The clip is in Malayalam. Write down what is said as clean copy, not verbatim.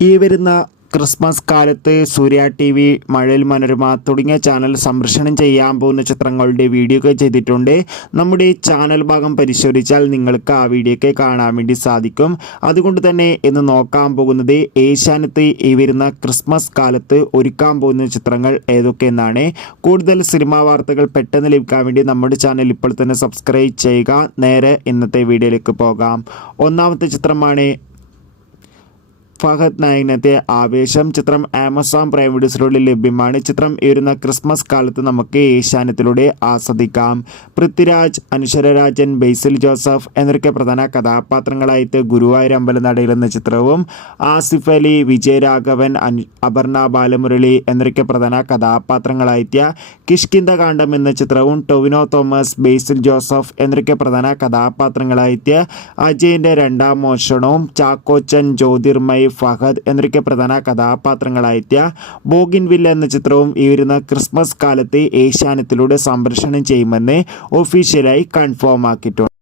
ഈ വരുന്ന ക്രിസ്മസ് കാലത്ത് സൂര്യ TV, മഴവിൽ മനോരമ തുടങ്ങിയ ചാനൽ സംപ്രേഷണം ചെയ്യാൻ പോകുന്ന ചിത്രങ്ങളുടെ വീഡിയോ ഒക്കെ ചെയ്തിട്ടുണ്ട്. നമ്മുടെ ചാനൽ ഭാഗം പരിശോധിച്ചാൽ നിങ്ങൾക്ക് ആ വീഡിയോ ഒക്കെ കാണാൻ വേണ്ടി സാധിക്കും. അതുകൊണ്ട് തന്നെ ഇന്ന് നോക്കാൻ പോകുന്നത് ഏഷ്യാനെറ്റ് ഈ വരുന്ന ക്രിസ്മസ് കാലത്ത് ഒരുക്കാൻ പോകുന്ന ചിത്രങ്ങൾ ഏതൊക്കെയെന്നാണ്. കൂടുതൽ സിനിമാ വാർത്തകൾ പെട്ടെന്ന് ലഭിക്കാൻ വേണ്ടി നമ്മുടെ ചാനൽ ഇപ്പോൾ തന്നെ സബ്സ്ക്രൈബ് ചെയ്യുക. നേരെ ഇന്നത്തെ വീഡിയോയിലേക്ക് പോകാം. ഒന്നാമത്തെ ചിത്രമാണ് ഫഹദ് നായകനത്തെ ആവേശം. ചിത്രം ആമസോൺ പ്രൈം വീഡിയോസിലൂടെ ലഭ്യമാണ്. ചിത്രം ഈ വരുന്ന ക്രിസ്മസ് കാലത്ത് നമുക്ക് ഏഷ്യാനെറ്റിലൂടെ ആസ്വദിക്കാം. പൃഥ്വിരാജ്, അനശ്വര രാജൻ, ബേസിൽ ജോസഫ് എന്നൊക്കെ പ്രധാന കഥാപാത്രങ്ങളായിട്ട് ഗുരുവായൂർ അമ്പലനടയിൽ എന്ന ചിത്രവും, ആസിഫ് അലി, വിജയരാഘവൻ, അപർണ ബാലമുരളി എന്നൊക്കെ പ്രധാന കഥാപാത്രങ്ങളായിട്ട് കിഷ്കിന്ധകാന്ഡം എന്ന ചിത്രവും, ടൊവിനോ തോമസ്, ബേസിൽ ജോസഫ് എന്നൊക്കെ പ്രധാന കഥാപാത്രങ്ങളായിട്ട് അജയൻ്റെ രണ്ടാം മോഷണവും, ചാക്കോച്ചൻ, ജ്യോതിർമയ്, ഫഹദ് എന്നൊക്കെ പ്രധാന കഥാപാത്രങ്ങളായിട്ട് ബോഗിൻവില്ല എന്ന ചിത്രവും ഈ വരുന്ന ക്രിസ്മസ് കാലത്ത് ഏഷ്യാനെറ്റിലൂടെ സംപ്രേഷണം ചെയ്യുമെന്ന് ഒഫീഷ്യലായി കൺഫേം ആക്കിയിട്ടുണ്ട്.